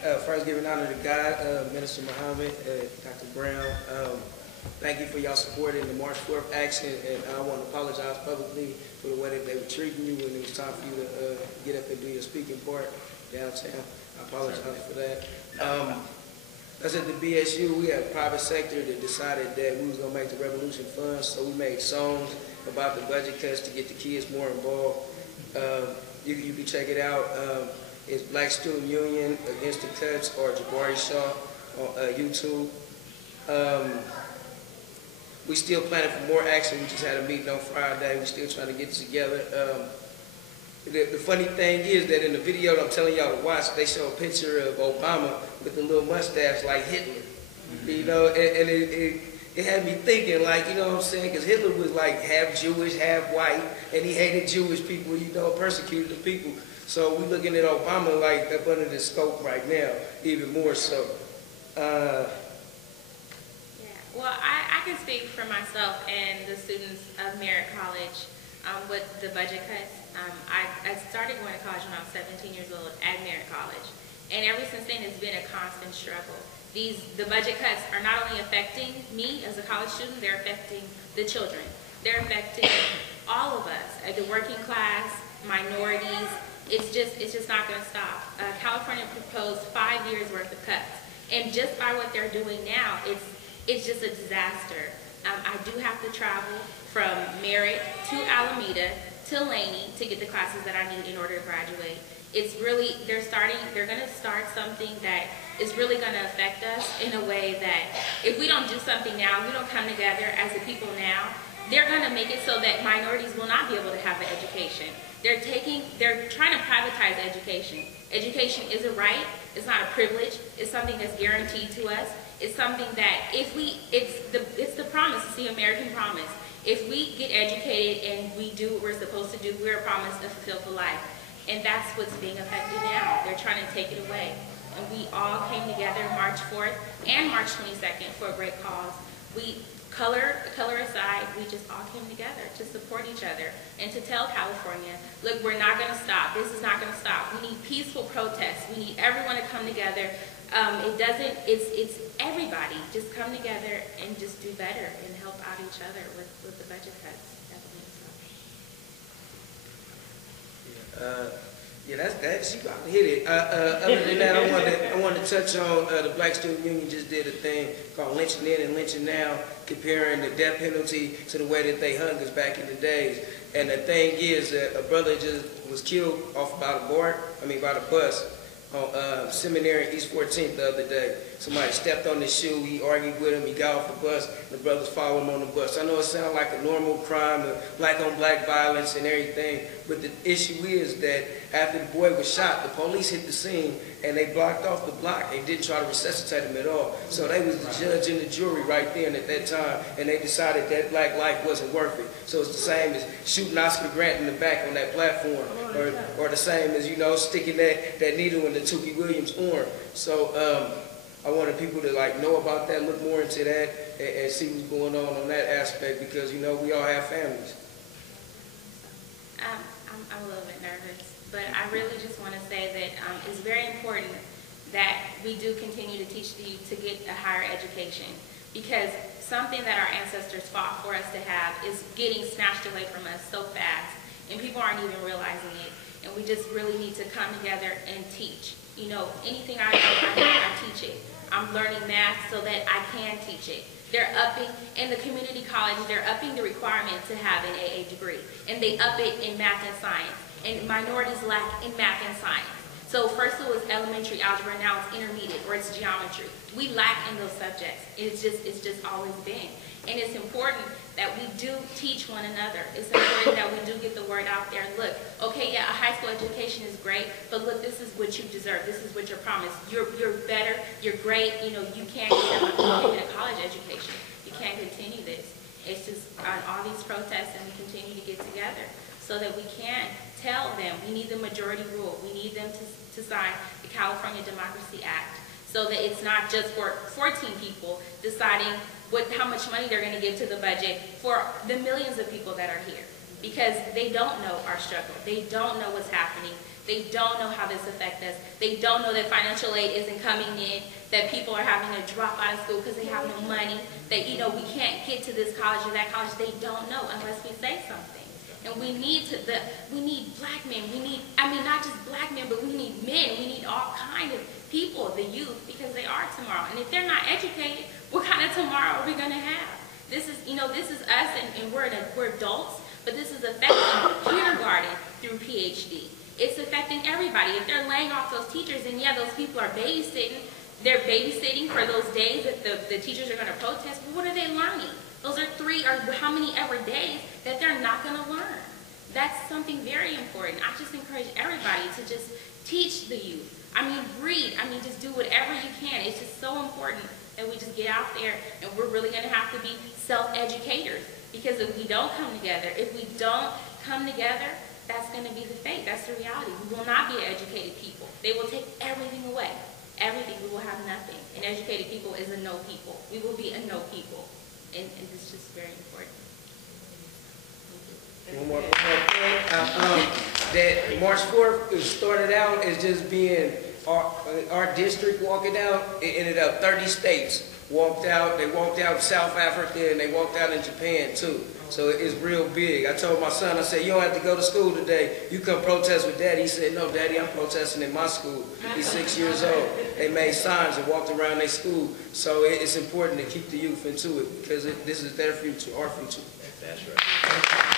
First, giving honor to God, Minister Muhammad, Dr. Brown. Thank you for y'all support in the March 4th action, and I want to apologize publicly for the way that they were treating you when it was time for you to get up and do your speaking part downtown. I apologize for that. That's at the BSU. We had a private sector that decided that we was going to make the Revolution Fund, so we made songs about the budget cuts to get the kids more involved. You can check it out. It's Black Student Union Against the Cuts or Jabari Shaw on YouTube. We still planning for more action. We just had a meeting on Friday. We're still trying to get together. The funny thing is that in the video that I'm telling y'all to watch, they show a picture of Obama with the little mustache like Hitler. You know, and it had me thinking, like, you know what I'm saying? Because Hitler was like half Jewish, half white, and he hated Jewish people, you know, persecuted the people. So we're looking at Obama like up under the scope right now, even more so. Well, I can speak for myself and the students of Merritt College with the budget cuts. I started going to college when I was 17 years old at Merritt College, and ever since then it's been a constant struggle. The budget cuts are not only affecting me as a college student, they're affecting the children. They're affecting all of us, the working class, minorities. It's just not going to stop. California proposed 5 years worth of cuts, and just by what they're doing now, it's just a disaster. I do have to travel from Merritt to Alameda to Laney to get the classes that I need in order to graduate. It's really, they're going to start something that is really going to affect us in a way that if we don't do something now, we don't come together as a people now, they're going to make it so that minorities will not be able to have an education. They're trying to privatize education. Education is a right, it's not a privilege, it's something that's guaranteed to us. It's something that it's the promise, it's the American promise. If we get educated and we do what we're supposed to do, we're promised a fulfilled life. And that's what's being affected now. They're trying to take it away. And we all came together March 4th and March 22nd for a great cause. We, color aside, we just all came together to support each other and to tell California, look, we're not going to stop. This is not going to stop. We need peaceful protests. We need everyone to come together. It's everybody just come together and just do better and help out each other with the budget cuts. Yeah, that's you about to hit it. Other than that, I wanted to touch on the Black Student Union just did a thing called lynching in and lynching now, comparing the death penalty to the way that they hung us back in the days. And the thing is that a brother just was killed off by the bus on Seminary East 14th the other day. Somebody stepped on his shoe, he argued with him, he got off the bus, and the brothers followed him on the bus. I know it sounds like a normal crime, black on black violence and everything, but the issue is that after the boy was shot, the police hit the scene and they blocked off the block. They didn't try to resuscitate him at all. So they was the judge and the jury right then at that time, and they decided that black life wasn't worth it. So it's the same as shooting Oscar Grant in the back on that platform, or the same as, you know, sticking that needle in the Tukey Williams' arm. So I wanted people to know about that, look more into that, and see what's going on that aspect, because, you know, we all have families. I'm a little bit nervous, but I really just want to say that it's very important that we do continue to teach the youth to get a higher education, because something that our ancestors fought for us to have is getting snatched away from us so fast, and people aren't even realizing it, and we just really need to come together and teach. You know, anything I know, I teach it. I'm learning math so that I can teach it. They're upping, in the community college, they're upping the requirement to have an AA degree. And they up it in math and science. And minorities lack in math and science. So first it was elementary algebra, now it's intermediate, or it's geometry. We lack in those subjects. It's just always been. And it's important that we do teach one another. It's important that we do get the word out there. Look, okay, yeah, a high school education is great, but look, this is what you deserve. This is what you're promised. You're better. You're great. You know, you can't get a college education. You can't continue this. It's just on all these protests, and we continue to get together so that we can tell them we need the majority rule. We need them to sign the California Democracy Act, so that it's not just for 14 people deciding how much money they're going to give to the budget for the millions of people that are here, because they don't know our struggle. They don't know what's happening. They don't know how this affects us. They don't know that financial aid isn't coming in, that people are having to drop out of school because they have no money, that, you know, we can't get to this college or that college. They don't know unless we say something. And we need black men. We need, I mean, not just black men, but we need men. We need all kinds of people, the youth, because they are tomorrow. And if they're not educated, what kind of tomorrow are we going to have? This is, you know, this is us, and we're adults, but this is affecting kindergarten through PhD. It's affecting everybody. If they're laying off those teachers, and yeah, those people are babysitting. They're babysitting for those days that the teachers are going to protest. But what are they learning? Those are 3 or how many ever days that they're not going to learn. That's something very important. I just encourage everybody to just teach the youth. I mean, read. I mean, just do whatever you can. It's just so important that we just get out there, and we're really going to have to be self-educators. Because if we don't come together, that's going to be the fate. That's the reality. We will not be educated people. They will take everything away. Everything. We will have nothing. And educated people is a no people. We will be a no people. And it's just very important. One more thing. That March 4th started out as just being our district walking out. It ended up 30 states walked out. They walked out in South Africa, and they walked out in Japan too. So it's real big. I told my son, I said, you don't have to go to school today. You come protest with Daddy. He said, no, Daddy, I'm protesting in my school. He's 6 years old. They made signs and walked around their school. So it's important to keep the youth into it, because this is their future, our future. That's right.